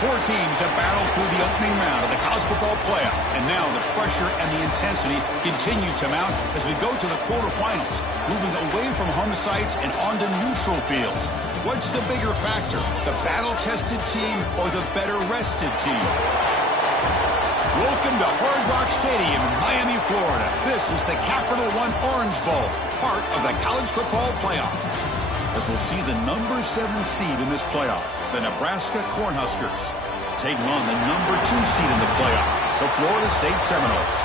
Four teams have battled through the opening round of the college football playoff, and now the pressure and the intensity continue to mount as we go to the quarterfinals, moving away from home sites and onto neutral fields. What's the bigger factor, the battle-tested team or the better-rested team? Welcome to Hard Rock Stadium in Miami, Florida. This is the Capital One Orange Bowl, part of the college football playoff. As we'll see the number 7 seed in this playoff, the Nebraska Cornhuskers, taking on the number 2 seed in the playoff, the Florida State Seminoles.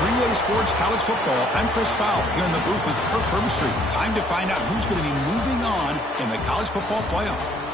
3A Sports College Football, I'm Chris Fowler here in the booth with Kirk Herbstreit. Time to find out who's going to be moving on in the college football playoff.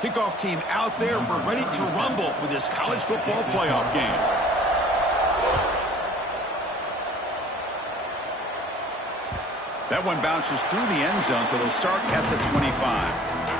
Kickoff team out there. We're ready to rumble for this college football playoff game. That one bounces through the end zone, so they'll start at the 25.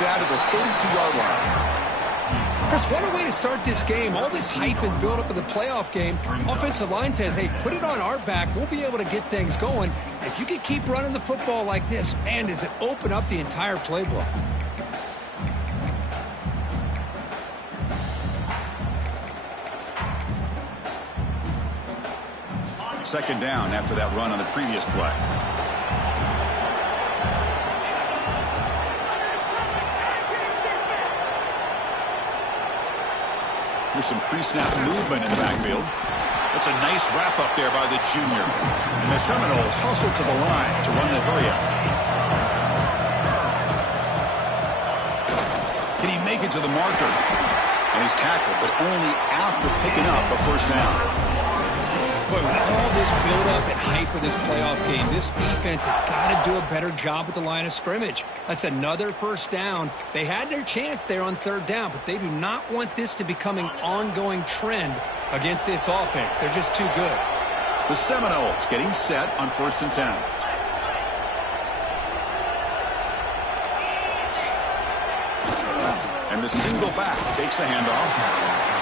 Down to the 32-yard line. Chris, what a way to start this game. All this hype and build-up of the playoff game. Offensive line says, hey, put it on our back. We'll be able to get things going. If you can keep running the football like this, man, does it open up the entire playbook. Second down after that run on the previous play. Here's some pre-snap movement in the backfield. That's a nice wrap-up there by the junior. And the Seminoles hustle to the line to run the hurry-up. Can he make it to the marker? And he's tackled, but only after picking up a first down. Boy, with all this build-up and hype of this playoff game, this defense has got to do a better job with the line of scrimmage. That's another first down. They had their chance there on third down, but they do not want this to become an ongoing trend against this offense. They're just too good. The Seminoles getting set on 1st and 10. And the single back takes the handoff.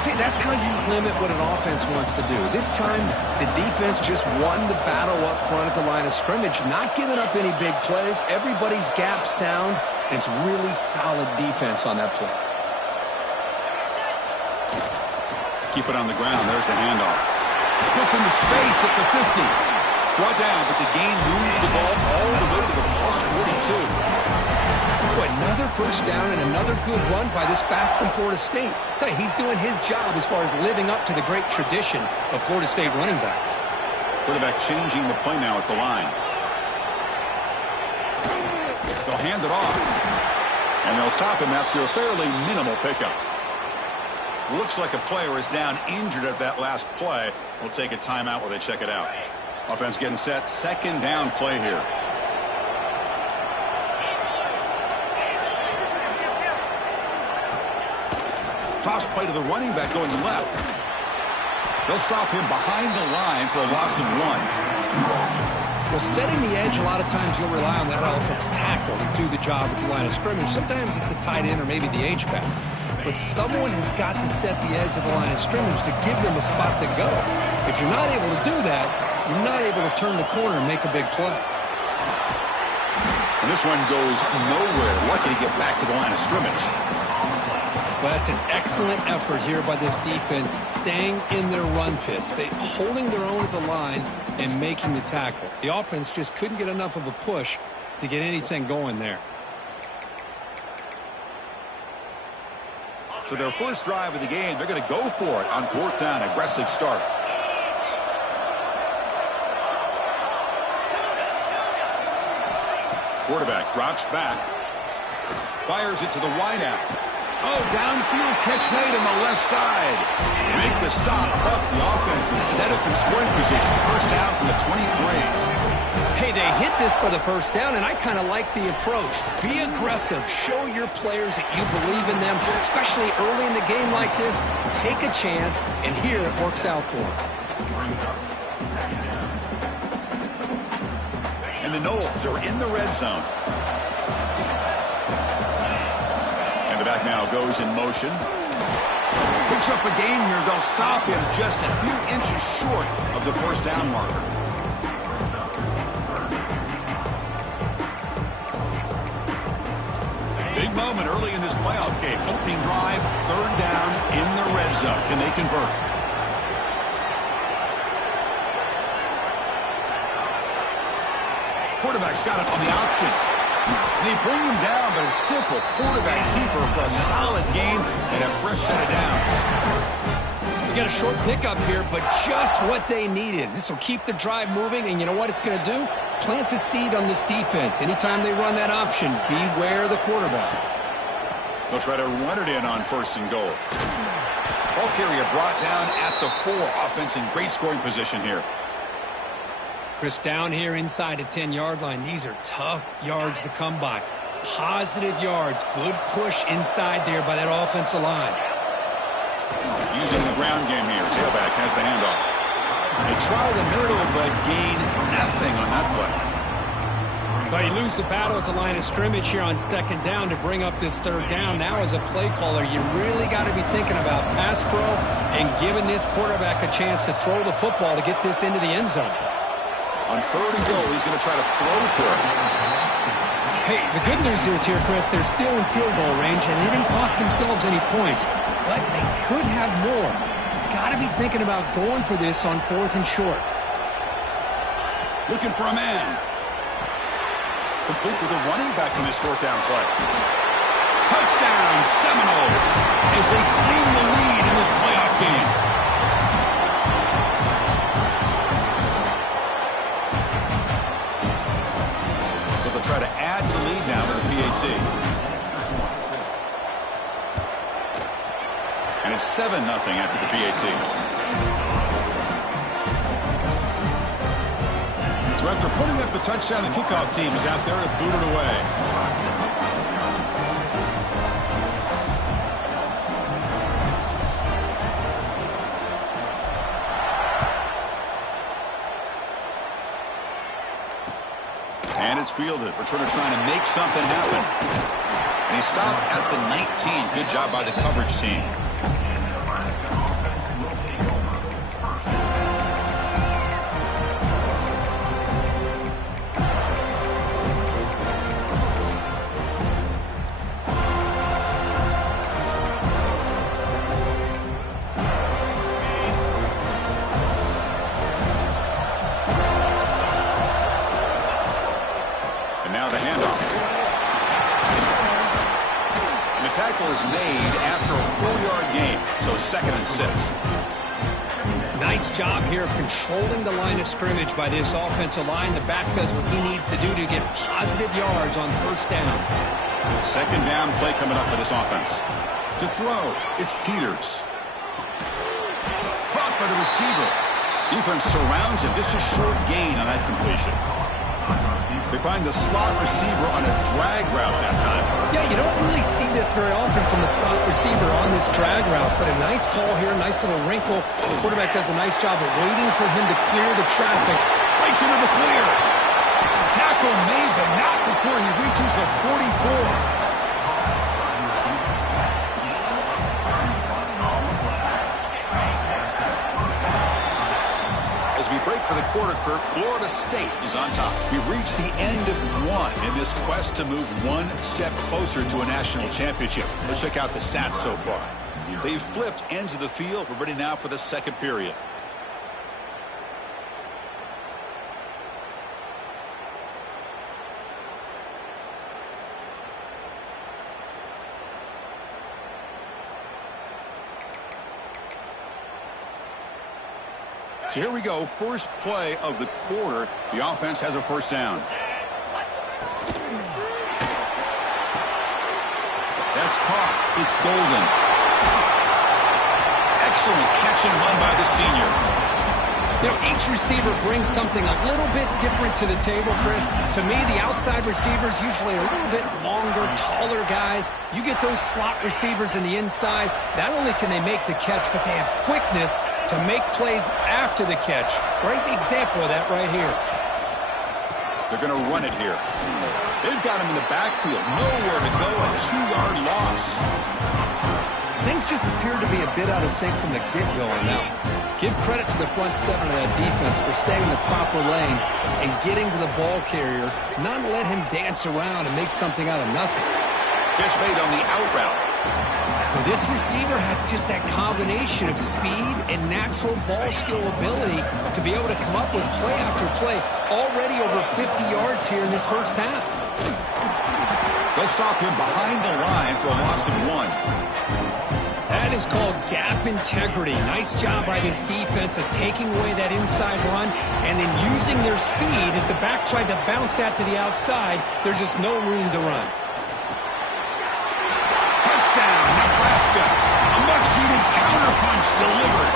See, that's how you limit what an offense wants to do. This time, the defense just won the battle up front at the line of scrimmage, not giving up any big plays. Everybody's gap sound. It's really solid defense on that play. Keep it on the ground. There's the handoff. Gets into space at the 50. Brought down, but the gain moves the ball all the way to the plus 42. Boy, another first down and another good run by this back from Florida State. I tell you, he's doing his job as far as living up to the great tradition of Florida State running backs. Quarterback changing the play now at the line. They'll hand it off. And they'll stop him after a fairly minimal pickup. Looks like a player is down injured at that last play. We'll take a timeout while they check it out. Offense getting set. Second down play here. Toss play to the running back going left. They'll stop him behind the line for a loss of 1. Well, setting the edge, a lot of times you'll rely on that offensive tackle to do the job with the line of scrimmage. Sometimes it's a tight end or maybe the H-back. But someone has got to set the edge of the line of scrimmage to give them a spot to go. If you're not able to do that, you're not able to turn the corner and make a big play. And this one goes nowhere. Lucky to get back to the line of scrimmage. Well, that's an excellent effort here by this defense, staying in their run fits. They holding their own at the line and making the tackle. The offense just couldn't get enough of a push to get anything going there. So their first drive of the game, they're going to go for it on 4th down. Aggressive start. Quarterback drops back. Fires it to the wideout. Oh, downfield catch made on the left side. Make the stop, but the offense is set up in scoring position. First down from the 23. Hey, they hit this for the first down, and I kind of like the approach. Be aggressive. Show your players that you believe in them, especially early in the game like this. Take a chance, and here it works out for them. And the Knowles are in the red zone. And the back now goes in motion. Picks up a gain here. They'll stop him just a few inches short of the first down marker. Big moment early in this playoff game. Opening drive, third down in the red zone. Can they convert? Quarterback's got it on the option. They bring him down, but a simple quarterback keeper for a solid gain and a fresh set of downs. We got a short pickup here, but just what they needed. This will keep the drive moving, and you know what it's going to do? Plant the seed on this defense. Anytime they run that option, beware the quarterback. They'll try to run it in on first and goal. Ball carrier brought down at the 4. Offense in great scoring position here. Chris, down here inside the 10-yard line. These are tough yards to come by. Positive yards. Good push inside there by that offensive line. Using the ground game here. Tailback has the handoff. They try the middle, but gain nothing on that play. But you lose the battle at the line of scrimmage here on second down to bring up this third down. Now as a play caller, you really got to be thinking about pass pro and giving this quarterback a chance to throw the football to get this into the end zone. On third and goal, he's going to try to throw for it. Hey, the good news is here, Chris, they're still in field goal range, and they didn't cost themselves any points. But they could have more. Got to be thinking about going for this on fourth and short. Looking for a man. Complete to the running back in this fourth down play. Touchdown, Seminoles, as they claim the lead in this playoff game. But they'll try to add to the lead now with the PAT. And it's 7-0 after the PAT. So after putting up a touchdown, the kickoff team is out there to boot it away. And it's fielded. Returner trying to make something happen. And he stopped at the 19. Good job by the coverage team. Is made after a 4-yard gain, so 2nd and 6. Nice job here of controlling the line of scrimmage by this offensive line. The back does what he needs to do to get positive yards on first down. Second down play coming up for this offense. To throw, it's Peters. Caught by the receiver. Defense surrounds him. Just a short gain on that completion. They find the slot receiver on a drag route that time. Yeah, you don't really see this very often from a slot receiver on this drag route, but a nice call here, nice little wrinkle. The quarterback does a nice job of waiting for him to clear the traffic. Breaks into the clear. Tackle made, but not before he reaches the 44. As we break for the quarter, Kirk, Florida State is on top. We've reached the end of one in this quest to move one step closer to a national championship. Let's check out the stats so far. They've flipped ends of the field. We're ready now for the second period. So here we go, first play of the quarter. The offense has a first down. That's caught. It's golden. Excellent catch and run by the senior. You know, each receiver brings something a little bit different to the table, Chris. To me, the outside receivers usually are a little bit longer, taller guys. You get those slot receivers in the inside, not only can they make the catch, but they have quickness to make plays after the catch. Great example of that right here. They're going to run it here. They've got him in the backfield. Nowhere to go. A 2-yard loss. Things just appeared to be a bit out of sync from the get-go on that. Give credit to the front seven of that defense for staying in the proper lanes and getting to the ball carrier, not let him dance around and make something out of nothing. Catch made on the out route. Well, this receiver has just that combination of speed and natural ball skill ability to be able to come up with play after play. Already over 50 yards here in this first half. They'll stop him behind the line for a loss of 1. That is called gap integrity. Nice job by this defense of taking away that inside run and then using their speed as the back tried to bounce that to the outside. There's just no room to run. Touchdown, Nebraska. A much-needed counterpunch delivered.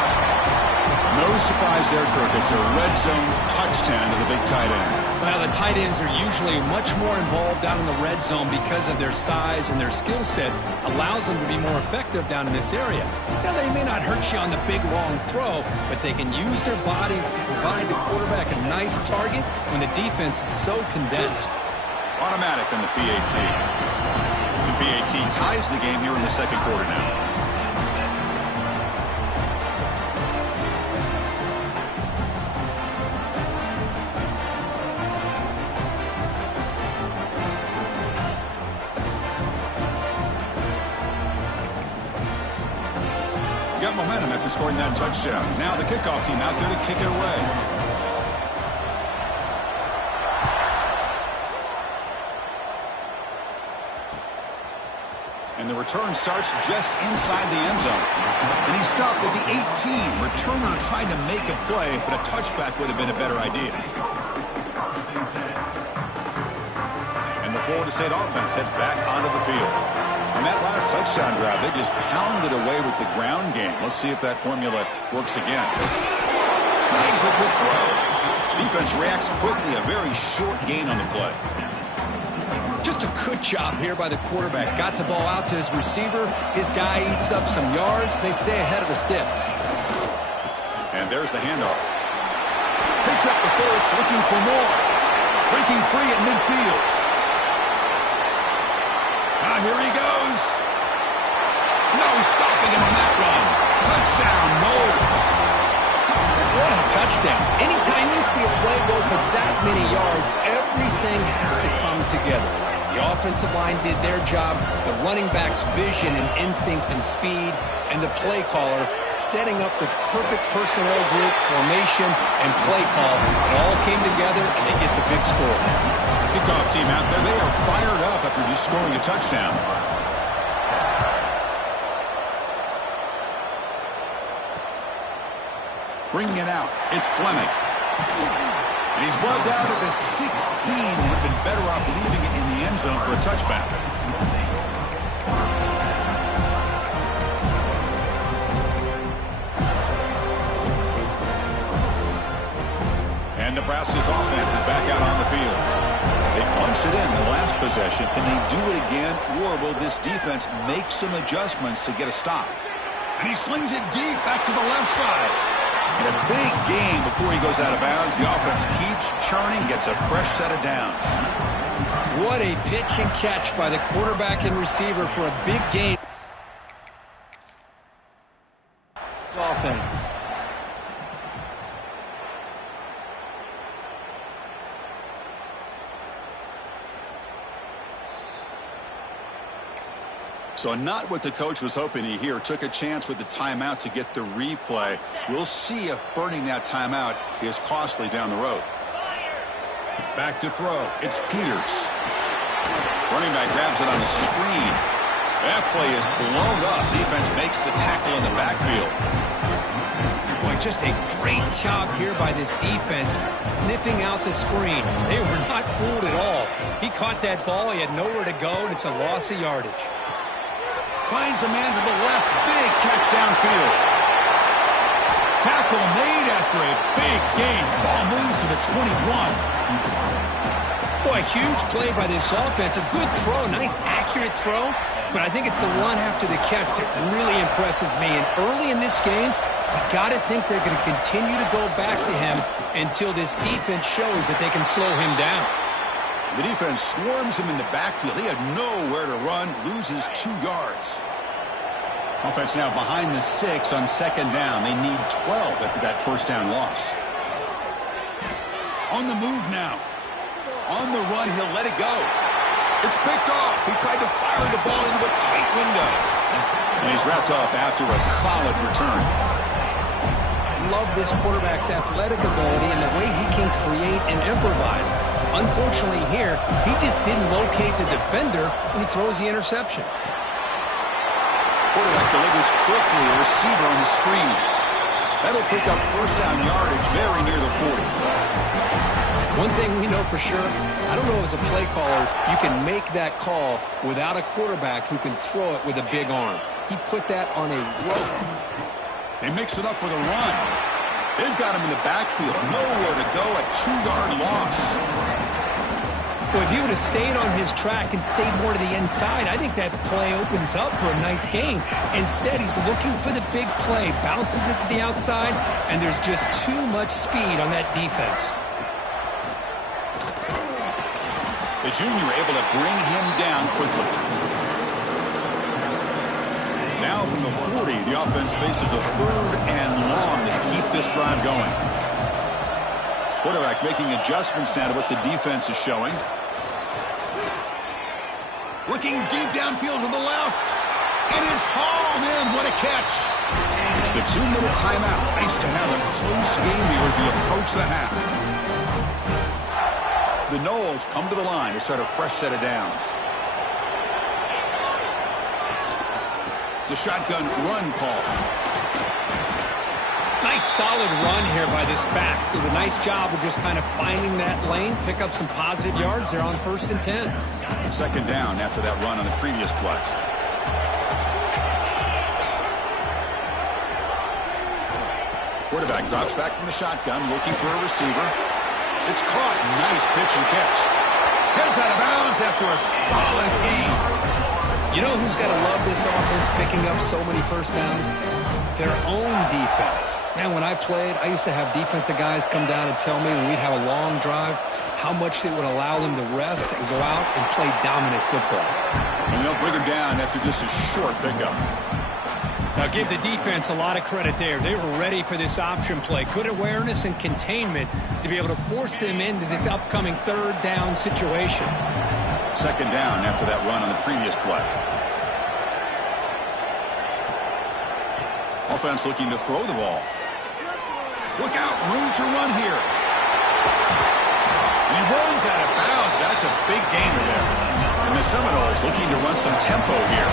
No surprise there, Kirk. It's a red zone touchdown to the big tight end. Well, the tight ends are usually much more involved down in the red zone because of their size and their skill set allows them to be more effective down in this area. Now, they may not hurt you on the big, long throw, but they can use their bodies to provide the quarterback a nice target when the defense is so condensed. Automatic on the PAT. The PAT ties the game here in the second quarter now. Momentum after scoring that touchdown. Now the kickoff team out there to kick it away. And the return starts just inside the end zone. And he stopped at the 18. Returner tried to make a play, but a touchback would have been a better idea. And the Florida State offense heads back onto the field. On that last touchdown drive, they just pounded away with the ground game. Let's see if that formula works again. Snags a good throw. Defense reacts quickly. A very short gain on the play. Just a good job here by the quarterback. Got the ball out to his receiver. His guy eats up some yards. They stay ahead of the sticks. And there's the handoff. Picks up the first, looking for more. Breaking free at midfield. Now here he goes. No stopping him on that run. Touchdown, Knowles. What a touchdown. Anytime you see a play go for that many yards, everything has to come together. The offensive line did their job, the running back's vision and instincts and speed, and the play caller setting up the perfect personnel group, formation, and play call. It all came together, and they get the big score. Kickoff team out there, they are fired up after just scoring a touchdown. Bringing it out, it's Fleming. And he's brought down at the 16. Would have been better off leaving it in the end zone for a touchback. And Nebraska's offense is back out on the field. They punched it in the last possession. Can they do it again, or will this defense make some adjustments to get a stop? And he slings it deep back to the left side. And a big gain before he goes out of bounds. The offense keeps churning, gets a fresh set of downs. What a pitch and catch by the quarterback and receiver for a big gain. Offense. So not what the coach was hoping to hear. Took a chance with the timeout to get the replay. We'll see if burning that timeout is costly down the road. Back to throw. It's Peters. Running back grabs it on the screen. That play is blown up. Defense makes the tackle in the backfield. Boy, just a great job here by this defense, sniffing out the screen. They were not fooled at all. He caught that ball. He had nowhere to go, and it's a loss of yardage. Finds a man to the left. Big catch downfield. Tackle made after a big gain. Ball moves to the 21. Boy, huge play by this offense. A good throw, nice accurate throw. But I think it's the run after the catch that really impresses me. And early in this game, you got to think they're going to continue to go back to him until this defense shows that they can slow him down. The defense swarms him in the backfield. He had nowhere to run, loses 2 yards. Offense now behind the 6 on second down. They need 12 after that first down loss. On the move now. On the run, he'll let it go. It's picked off. He tried to fire the ball into a tight window. And he's wrapped up after a solid return. I love this quarterback's athletic ability and the way he can create and improvise. Unfortunately here, he just didn't locate the defender when he throws the interception. Quarterback delivers quickly, a receiver on the screen. That'll pick up first down yardage very near the 40. One thing we know for sure, I don't know as a play caller, you can make that call without a quarterback who can throw it with a big arm. He put that on a rope. They mix it up with a run. They've got him in the backfield. Nowhere to go, a 2-yard loss. Well, if he would have stayed on his track and stayed more to the inside, I think that play opens up for a nice gain. Instead, he's looking for the big play, bounces it to the outside, and there's just too much speed on that defense. The junior able to bring him down quickly. Now from the 40, the offense faces a 3rd and long to keep this drive going. Quarterback making adjustments now to what the defense is showing. Looking deep downfield to the left. And it's hauled in. What a catch. It's the 2-minute timeout. Nice to have a close game here as we approach the half. The Noles come to the line to start a fresh set of downs. It's a shotgun run call. Nice solid run here by this back. Did a nice job of just kind of finding that lane, pick up some positive yards. They're on 1st and 10. Second down after that run on the previous play. Quarterback drops back from the shotgun, looking for a receiver. It's caught. Nice pitch and catch. Heads out of bounds after a solid gain. You know who's got to love this offense picking up so many first downs? Their own defense. Man, when I played, I used to have defensive guys come down and tell me when we'd have a long drive how much it would allow them to rest and go out and play dominant football. And they'll bring him down after just a short pickup. Now give the defense a lot of credit there. They were ready for this option play. Good awareness and containment to be able to force them into this upcoming 3rd down situation. Second down after that run on the previous play. Offense looking to throw the ball. Look out, room to run here. And he runs out of bounds. That's a big gainer there. And the Seminoles looking to run some tempo here.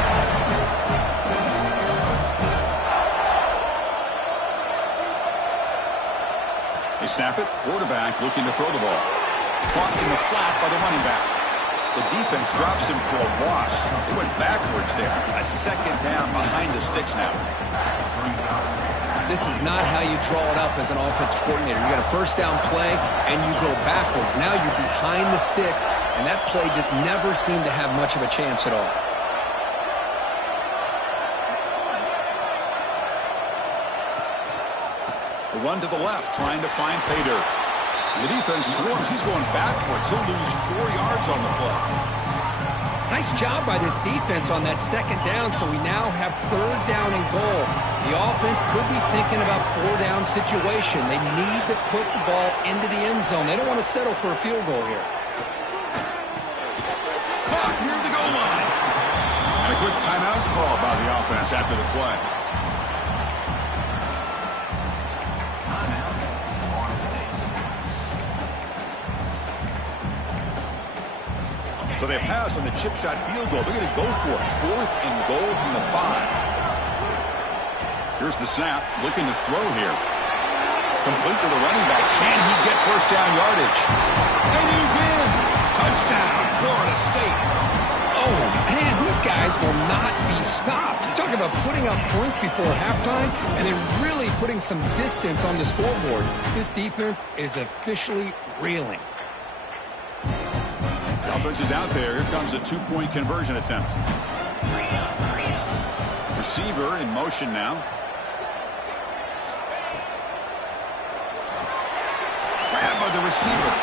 They snap it. Quarterback looking to throw the ball. Caught in the flat by the running back. The defense drops him for a loss. They went backwards there. A second down behind the sticks now. This is not how you draw it up as an offensive coordinator. You got a first down play, and you go backwards. Now you're behind the sticks, and that play just never seemed to have much of a chance at all. A run to the left, trying to find pay dirt. The defense swarms. He's going backwards. He'll lose 4 yards on the play. Nice job by this defense on that second down, so we now have 3rd down and goal. The offense could be thinking about 4-down situation. They need to put the ball into the end zone. They don't want to settle for a field goal here. Caught near the goal line. And a quick timeout call by the offense after the play. So they pass on the chip shot field goal. They're going to go for it. 4th and goal from the 5. Here's the snap. Looking to throw here. Complete to the running back. Can he get first down yardage? And he's in. Touchdown, Florida State. Oh, man, these guys will not be stop. You talk about putting up points before halftime and then really putting some distance on the scoreboard. This defense is officially reeling. The offense is out there. Here comes a two-point conversion attempt. Receiver in motion now. Grabbed by the receiver.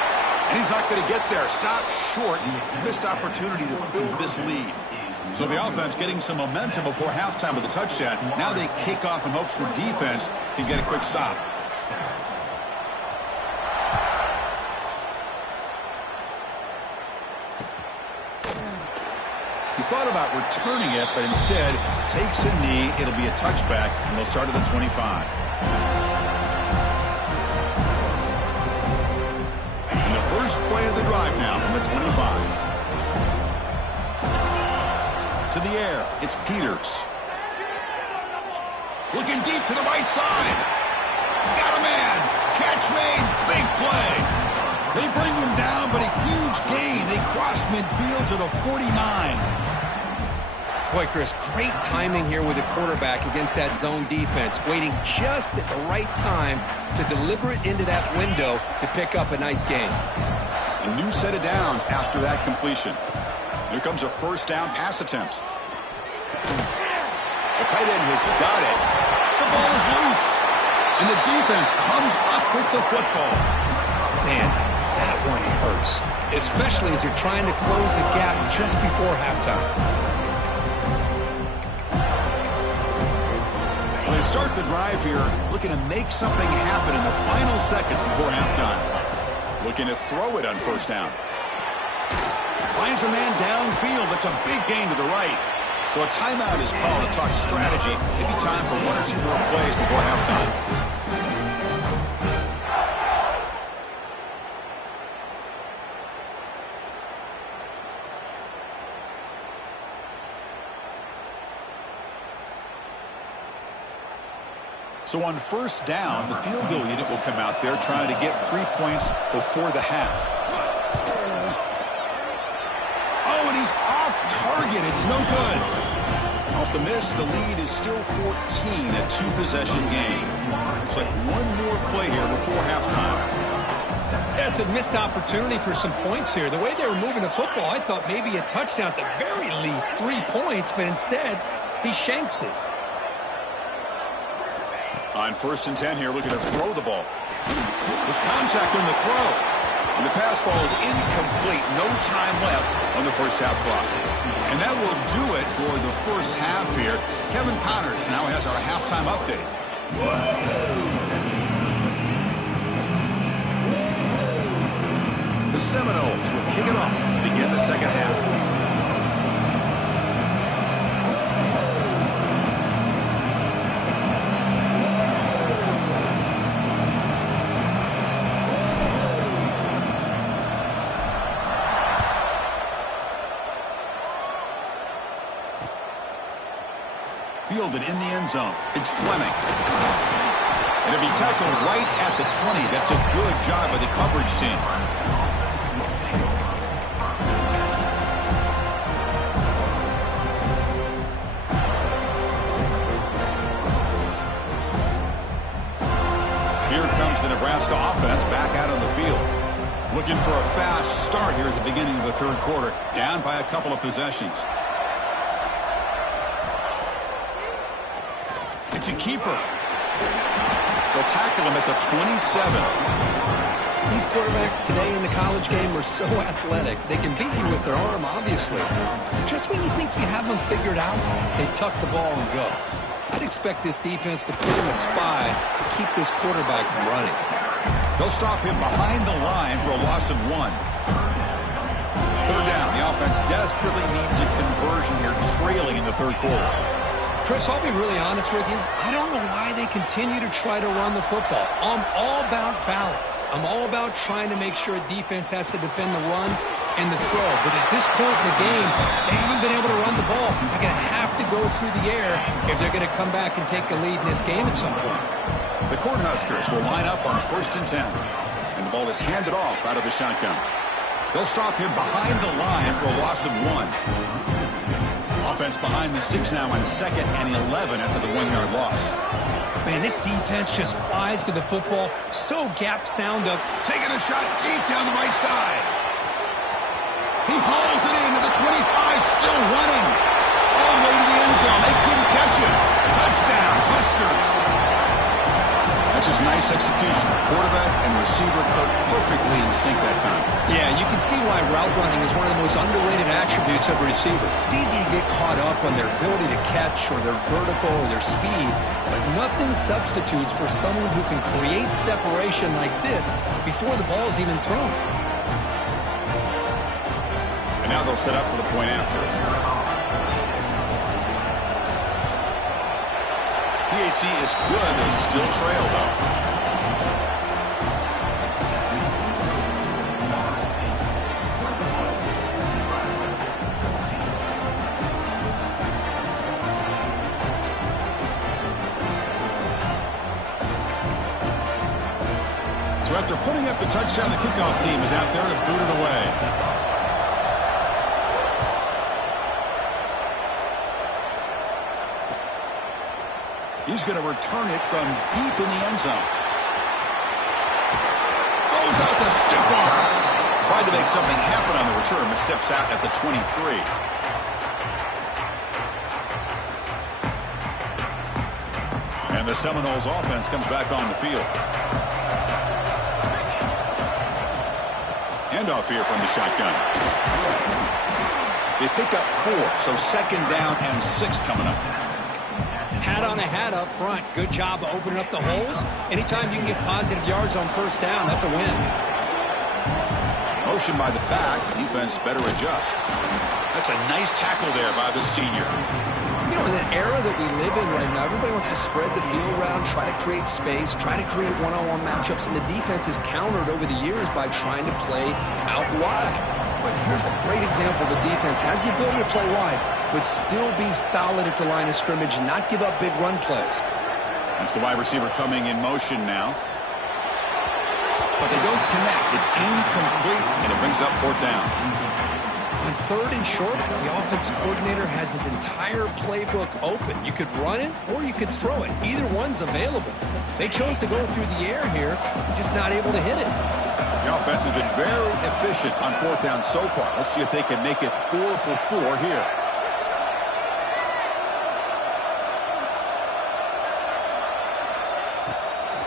And he's not going to get there. Stopped short. Missed opportunity to build this lead. So the offense getting some momentum before halftime with a touchdown. Now they kick off in hopes the defense can get a quick stop. He thought about returning it, but instead takes a knee. It'll be a touchback, and they'll start at the 25. And the first play of the drive now from the 25. To the air, it's Peters. Looking deep to the right side. Got a man. Catch made. Big play. They bring him down, but a huge gain. They cross midfield to the 49. Boy, Chris, great timing here with the quarterback against that zone defense, waiting just at the right time to deliver it into that window to pick up a nice gain. A new set of downs after that completion. Here comes a first down pass attempt. The tight end has got it. The ball is loose. And the defense comes up with the football. Man, that one hurts, especially as you're trying to close the gap just before halftime. So they start the drive here, looking to make something happen in the final seconds before halftime. Looking to throw it on first down. Finds a man downfield. That's a big gain to the right. So a timeout is called to talk strategy. Maybe time for one or two more plays before halftime. So on first down, the field goal unit will come out there trying to get 3 points before the half. Oh, and he's off target. It's no good. Off the miss, the lead is still 14, a two-possession game. Looks like one more play here before halftime. That's a missed opportunity for some points here. The way they were moving the football, I thought maybe a touchdown at the very least, 3 points, but instead, he shanks it. On first and 10 here, looking to throw the ball. There's contact on the throw. And the pass falls incomplete. No time left on the first half clock. And that will do it for the first half here. Kevin Connors now has our halftime update. The Seminoles will kick it off to begin the second half. Fielded in the end zone. It's Fleming. And it'll be tackled right at the 20. That's a good job by the coverage team. Here comes the Nebraska offense back out on the field. Looking for a fast start here at the beginning of the third quarter. Down by a couple of possessions. It's a keeper. They'll tackle him at the 27. These quarterbacks today in the college game are so athletic. They can beat you with their arm, obviously. Just when you think you have them figured out, they tuck the ball and go. I'd expect this defense to put in a spy to keep this quarterback from running. They'll stop him behind the line for a loss of 1. Third down. The offense desperately needs a conversion here, trailing in the third quarter. Chris, I'll be really honest with you. I don't know why they continue to try to run the football. I'm all about balance. I'm all about trying to make sure a defense has to defend the run and the throw. But at this point in the game, they haven't been able to run the ball. They're going to have to go through the air if they're going to come back and take the lead in this game at some point. The Cornhuskers will line up on first and 10. And the ball is handed off out of the shotgun. They'll stop him behind the line for a loss of 1. Offense behind the 6 now on 2nd and 11 after the 1-yard loss. Man, this defense just flies to the football. So gap sound up. Taking a shot deep down the right side. He hauls it in to the 25, still running. All the way to the end zone. They couldn't catch him. Touchdown, Huskers. That's just nice execution. Quarterback and receiver put perfectly in sync that time. Yeah, you can see why route running is one of the most underrated attributes of a receiver. It's easy to get caught up on their ability to catch or their vertical or their speed, but nothing substitutes for someone who can create separation like this before the ball is even thrown. And now they'll set up for the point after. PHC is good, but still trail, though. So after putting up the touchdown, the kickoff team is out there to boot it away. He's going to return it from deep in the end zone. Goes out the stiff arm. Tried to make something happen on the return, but steps out at the 23. And the Seminoles offense comes back on the field. Handoff here from the shotgun. They pick up 4, so 2nd down and 6 coming up. Hat on a hat up front. Good job of opening up the holes. Anytime you can get positive yards on 1st down, that's a win. Motion by the back. Defense better adjust. That's a nice tackle there by the senior. You know, in the era that we live in right now, everybody wants to spread the field around, try to create space, try to create one-on-one matchups, and the defense is countered over the years by trying to play out wide. But here's a great example. The defense has the ability to play wide, but still be solid at the line of scrimmage and not give up big run plays. That's the wide receiver coming in motion now. But they don't connect. It's incomplete, and it brings up 4th down. On 3rd and short, the offensive coordinator has his entire playbook open. You could run it or you could throw it. Either one's available. They chose to go through the air here, just not able to hit it. The offense has been very efficient on 4th down so far. Let's see if they can make it 4 for 4 here.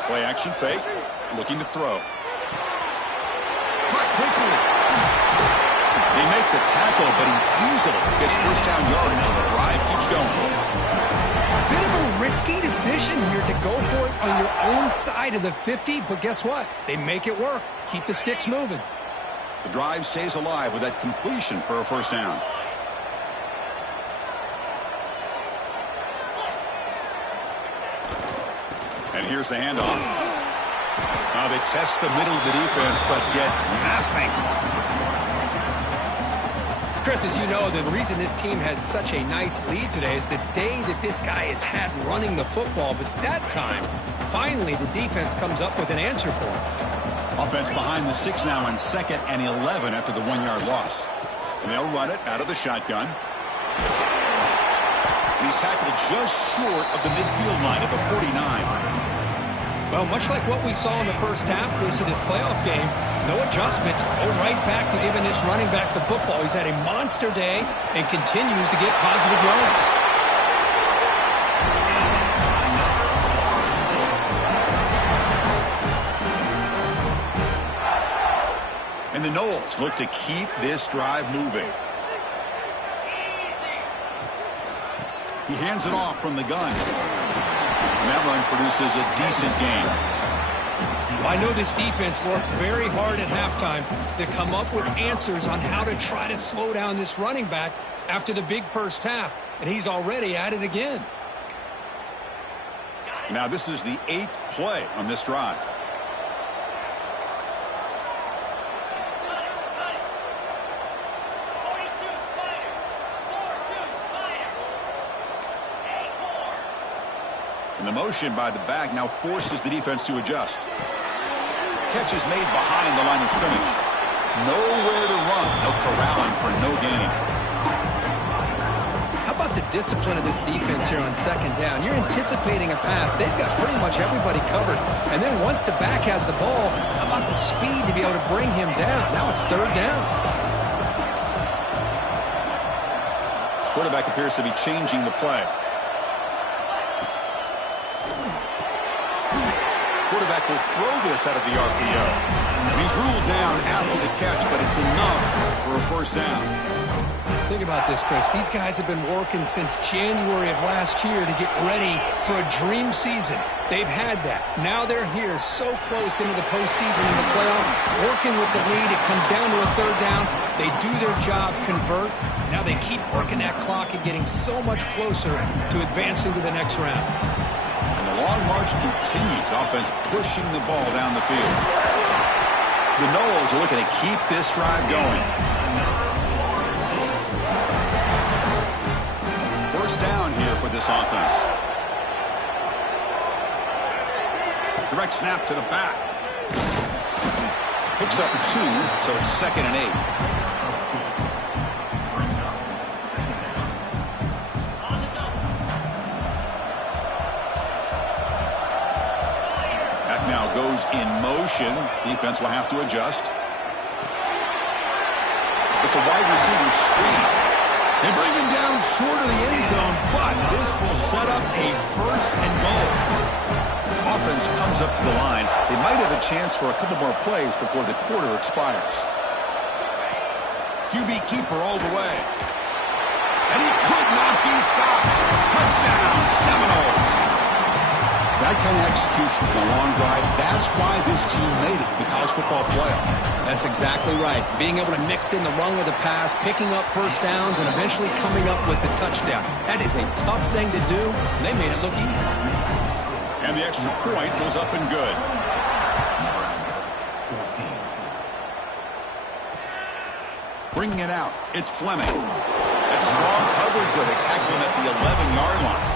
Play action fake. Looking to throw. Caught quickly. They make the tackle, but he easily gets 1st down yardage, and the drive keeps going. Bit of a risky decision here to go for it on your own side of the 50, but guess what? They make it work. Keep the sticks moving. The drive stays alive with that completion for a 1st down. And here's the handoff. Now they test the middle of the defense, but get nothing. Chris, as you know, the reason this team has such a nice lead today is the day that this guy has had running the football. But that time, finally, the defense comes up with an answer for him. Offense behind the 6 now on 2nd and 11 after the 1-yard loss. And they'll run it out of the shotgun. And he's tackled just short of the midfield line at the 49. Well, much like what we saw in the 1st half of this playoff game, no adjustments. Go right back to giving this running back the football. He's had a monster day and continues to get positive yards. And the Noles look to keep this drive moving. He hands it off from the gun. And that run produces a decent gain. I know this defense worked very hard at halftime to come up with answers on how to try to slow down this running back after the big 1st half, and he's already at it again. Now this is the 8th play on this drive. And the motion by the back now forces the defense to adjust. Catch is made behind the line of scrimmage. Nowhere to run. No corralling for no gain. How about at the discipline of this defense here on second down. You're anticipating a pass. They've got pretty much everybody covered. And then once the back has the ball, how about the speed to be able to bring him down? Now it's third down. Quarterback appears to be changing the play. Quarterback will throw this out of the RPO. He's ruled down after the catch, but it's enough for a first down. Think about this, Chris. These guys have been working since January of last year to get ready for a dream season. They've had that. Now they're here so close into the postseason and the playoffs, working with the lead. It comes down to a third down. They do their job, convert. Now they keep working that clock and getting so much closer to advancing to the next round. And the long march continues. Offense pushing the ball down the field. The Noles are looking to keep this drive going. First down here for this offense. Direct snap to the back. Picks up 2, so it's 2nd and 8. That now goes in motion. Defense will have to adjust. It's a wide receiver screen. They bring him down short of the end zone, but this will set up a first and goal. Offense comes up to the line. They might have a chance for a couple more plays before the quarter expires. QB keeper all the way. And he could not be stopped. Touchdown, Seminoles. That kind of execution for a long drive, that's why this team made it to the college football playoff. That's exactly right. Being able to mix in the run with the pass, picking up first downs, and eventually coming up with the touchdown. That is a tough thing to do, and they made it look easy. And the extra point goes up and good. Bringing it out, it's Fleming. That's strong coverage there. They tackle him at the 11-yard line.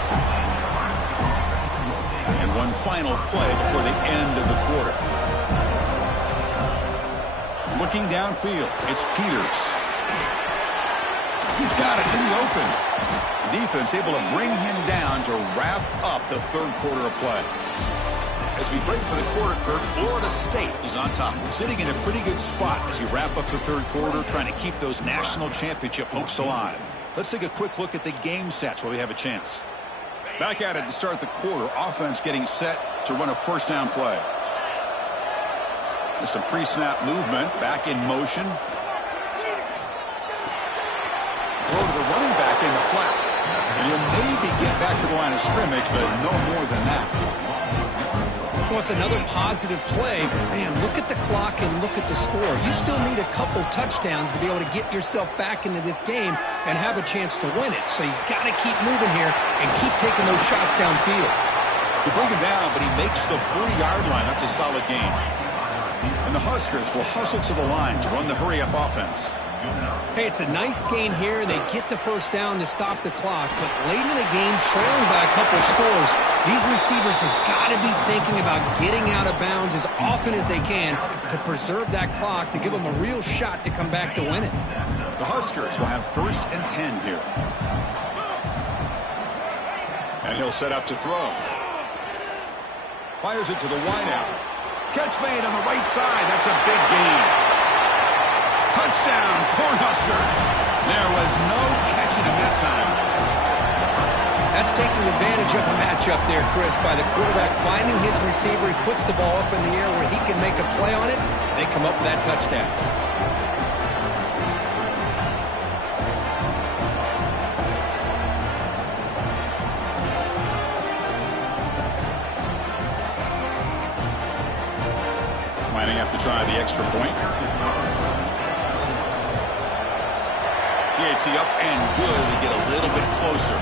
And one final play before the end of the quarter. Looking downfield, it's Peters. He's got it in the open. The defense able to bring him down to wrap up the third quarter of play. As we break for the quarter, Kirk, Florida State is on top. Sitting in a pretty good spot as you wrap up the third quarter, trying to keep those national championship hopes alive. Let's take a quick look at the game sets while we have a chance. Back at it to start the quarter. Offense getting set to run a first down play. There's some pre-snap movement. Back in motion. Throw to the running back in the flat. And he'll maybe get back to the line of scrimmage, but no more than that. Well, it's another positive play, but man, look at the clock and look at the score. You still need a couple touchdowns to be able to get yourself back into this game and have a chance to win it. So you got to keep moving here and keep taking those shots downfield. They bring him down, but he makes the 40-yard line. That's a solid game. And the Huskers will hustle to the line to run the hurry-up offense. Hey, it's a nice gain here. They get the first down to stop the clock, but late in the game, trailing by a couple scores, these receivers have got to be thinking about getting out of bounds as often as they can to preserve that clock, to give them a real shot to come back to win it. The Huskers will have 1st and 10 here. And he'll set up to throw. Fires it to the wideout. Catch made on the right side. That's a big gain. Touchdown, Cornhuskers. There was no catching him that time. That's taking advantage of a matchup there, Chris, by the quarterback finding his receiver. He puts the ball up in the air where he can make a play on it. They come up with that touchdown. Lining up to try the extra point. It's up and good. We get a little bit closer.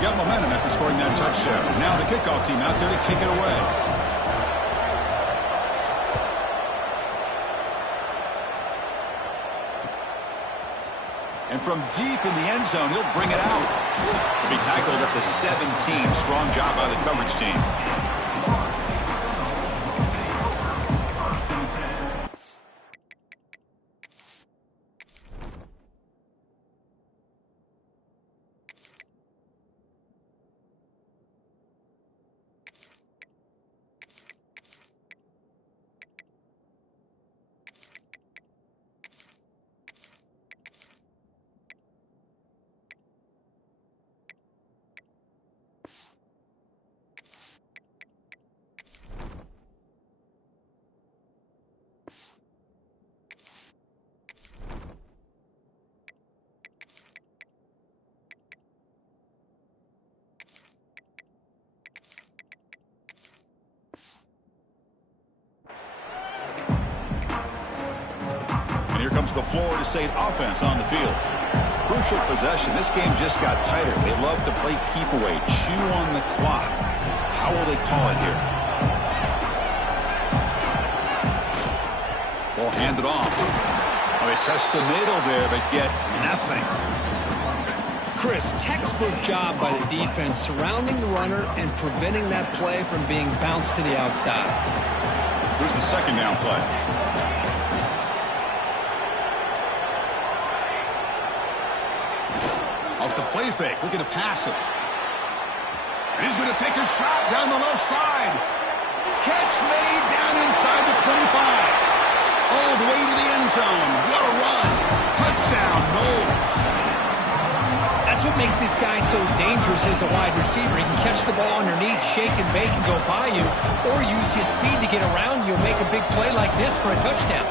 Got momentum after scoring that touchdown. Now the kickoff team out there to kick it away. And from deep in the end zone, he'll bring it out. To be tackled at the 17. Strong job by the coverage team. comes the Florida State offense on the field. Crucial possession. This game just got tighter. They love to play keep away, chew on the clock. How will they call it here? Ball handed off. Oh, they test the middle there, but get nothing. Chris, textbook job by the defense surrounding the runner and preventing that play from being bounced to the outside. Here's the second down play. Off the play fake, looking to pass it. And he's going to take a shot down the left side. Catch made down inside the 25. All the way to the end zone. What a run. Touchdown, Knowles. That's what makes this guy so dangerous as a wide receiver. He can catch the ball underneath, shake and bake and go by you, or use his speed to get around you and make a big play like this for a touchdown.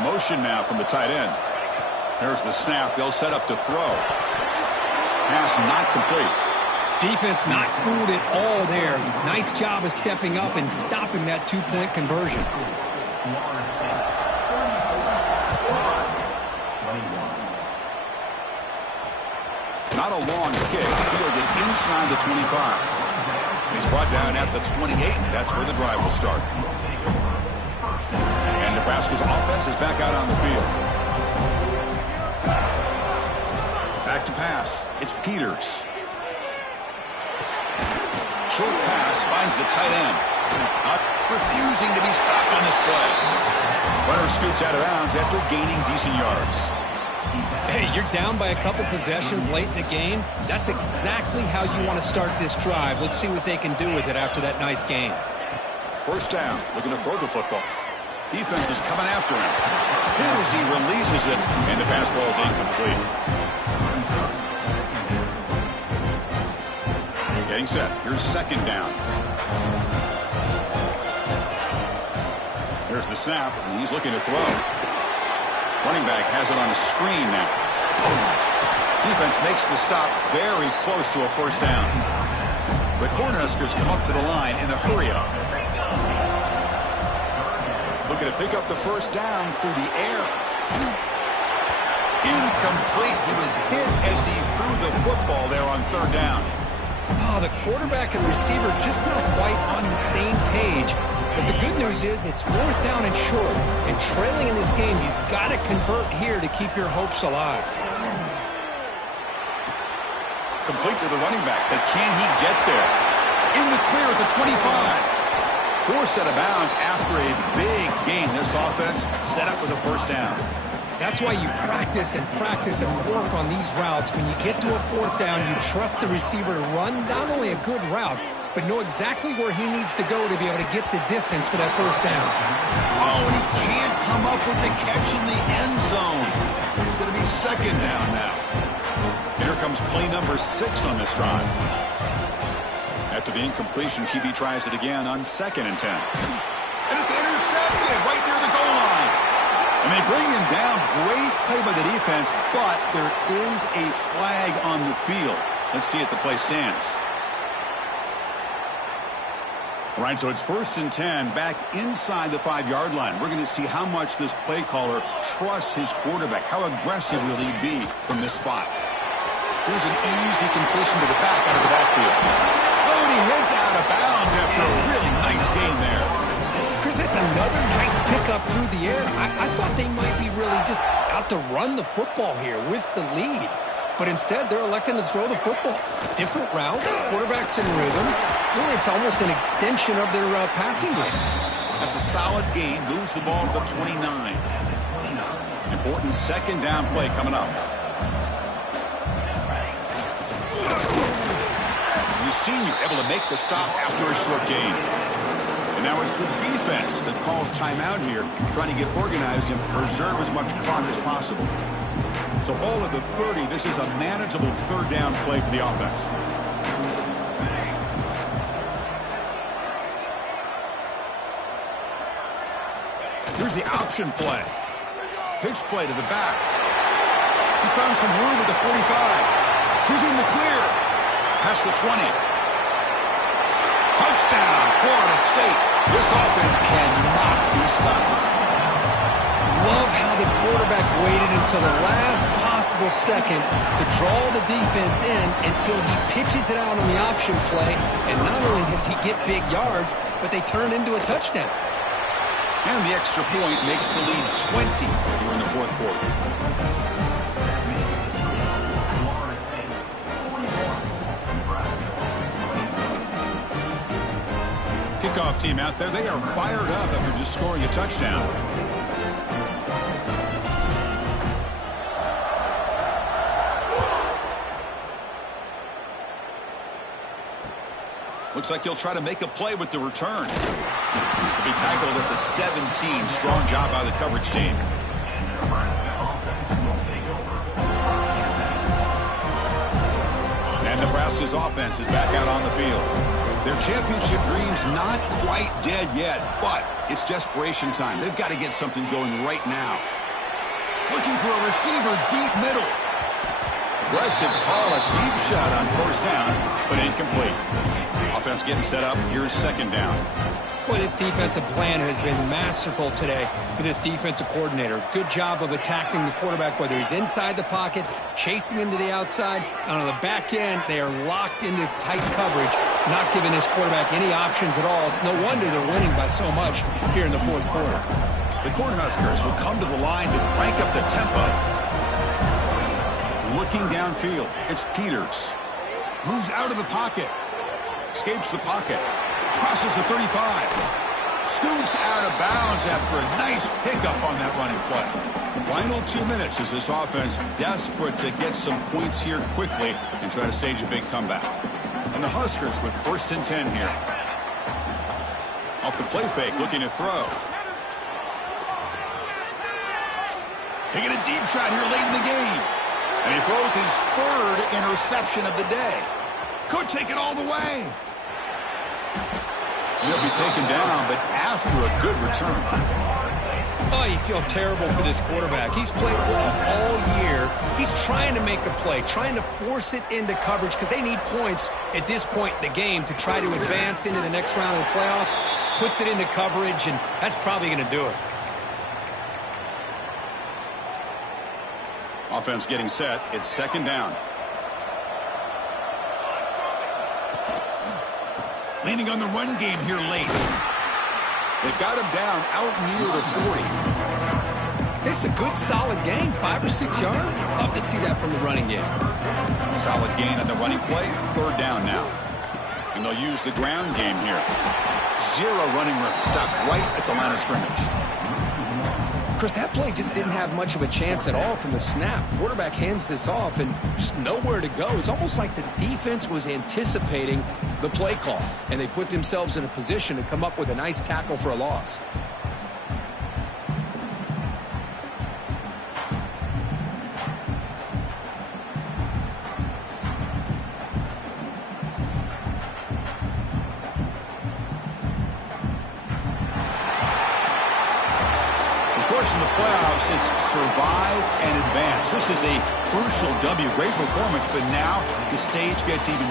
Motion now from the tight end. There's the snap. They'll set up to throw. Pass not complete. Defense not fooled at all there. Nice job of stepping up and stopping that two-point conversion. Not a long kick, fielded inside the 25. He's brought down at the 28. That's where the drive will start. And Nebraska's offense is back out on the field. Back to pass. It's Peters. Short pass finds the tight end. Refusing to be stopped on this play. Runner scoots out of bounds after gaining decent yards. Hey, you're down by a couple possessions late in the game. That's exactly how you want to start this drive. Let's see what they can do with it after that nice game. First down, looking to throw the football. Defense is coming after him. Hit as he releases it, and the pass ball is incomplete. Getting set. Here's second down. Here's the snap, and he's looking to throw. Running back has it on a screen now. Defense makes the stop very close to a first down. The Cornhuskers come up to the line in a hurry-up. Looking to pick up the first down through the air. Incomplete. He was hit as he threw the football there on third down. Oh, the quarterback and receiver just not quite on the same page. But the good news is it's fourth down and short. And trailing in this game, you've got to convert here to keep your hopes alive. Complete with the running back, but can he get there? In the clear at the 25. Forced out of bounds after a big gain. This offense set up with a first down. That's why you practice and work on these routes. When you get to a fourth down, you trust the receiver to run not only a good route, but know exactly where he needs to go to be able to get the distance for that first down. Oh, and he can't come up with the catch in the end zone. It's going to be second down now. Here comes play number 6 on this drive. After the incompletion, QB tries it again on 2nd and 10. And it's intercepted right near the goal line. And they bring him down. Great play by the defense, but there is a flag on the field. Let's see if the play stands. All right, so it's 1st and 10 back inside the 5-yard line. We're going to see how much this play caller trusts his quarterback. How aggressive will he be from this spot? Here's an easy completion to the back out of the backfield. Oh, and he hits out of bounds after a really nice game there. Chris, that's another nice pickup through the air. I thought they might be really just out to run the football here with the lead. But instead, they're electing to throw the football. Different routes, quarterbacks in rhythm. Really, it's almost an extension of their passing game. That's a solid gain. Moves the ball to the 29. Important second down play coming up. The senior able to make the stop after a short gain. And now it's the defense that calls timeout here, trying to get organized and preserve as much clock as possible. So all of the 30, this is a manageable third down play for the offense. Here's the option play. Pitch play to the back. He's found some room at the 45. He's in the clear. Past the 20. Touchdown, Florida State. This offense cannot be stopped. love how the quarterback waited until the last possible second to draw the defense in until he pitches it out on the option play. And not only does he get big yards, but they turn into a touchdown. And the extra point makes the lead 20 here in the fourth quarter. Kickoff team out there. They are fired up after just scoring a touchdown. Looks like he'll try to make a play with the return. He'll be tackled at the 17. Strong job by the coverage team. And Nebraska's offense is back out on the field. Their championship dream's not quite dead yet, but it's desperation time. They've got to get something going right now. Looking for a receiver deep middle. Aggressive call, a deep shot on first down, but incomplete. Offense getting set up. Here's second down. Boy, this defensive plan has been masterful today for this defensive coordinator. Good job of attacking the quarterback, whether he's inside the pocket, chasing him to the outside. And on the back end, they are locked into tight coverage, not giving this quarterback any options at all. It's no wonder they're winning by so much here in the fourth quarter. The Cornhuskers will come to the line to crank up the tempo. Looking downfield, it's Peters. Moves out of the pocket. Escapes the pocket. Crosses the 35. Scoots out of bounds after a nice pickup on that running play. Final 2 minutes as this offense desperate to get some points here quickly and try to stage a big comeback. And the Huskers with 1st and 10 here. Off the play fake, looking to throw. Taking a deep shot here late in the game. And he throws his 3rd interception of the day. Could take it all the way. He'll be taken down, but after a good return. Oh, you feel terrible for this quarterback. He's played well all year. He's trying to make a play, trying to force it into coverage because they need points at this point in the game to try to advance into the next round of the playoffs. Puts it into coverage, and that's probably going to do it. Offense getting set. It's second down. Leaning on the run game here late. They've got him down out near the 40. It's a good, solid game. 5 or 6 yards. Love to see that from the running game. Solid gain on the running play. 3rd down now. And they'll use the ground game here. 0 running room. Stopped right at the line of scrimmage. Chris, that play just didn't have much of a chance at all from the snap. Quarterback hands this off and just nowhere to go. It's almost like the defense was anticipating the play call, and they put themselves in a position to come up with a nice tackle for a loss. In the playoffs, it's survive and advance. This is a crucial W. Great performance, but now the stage gets even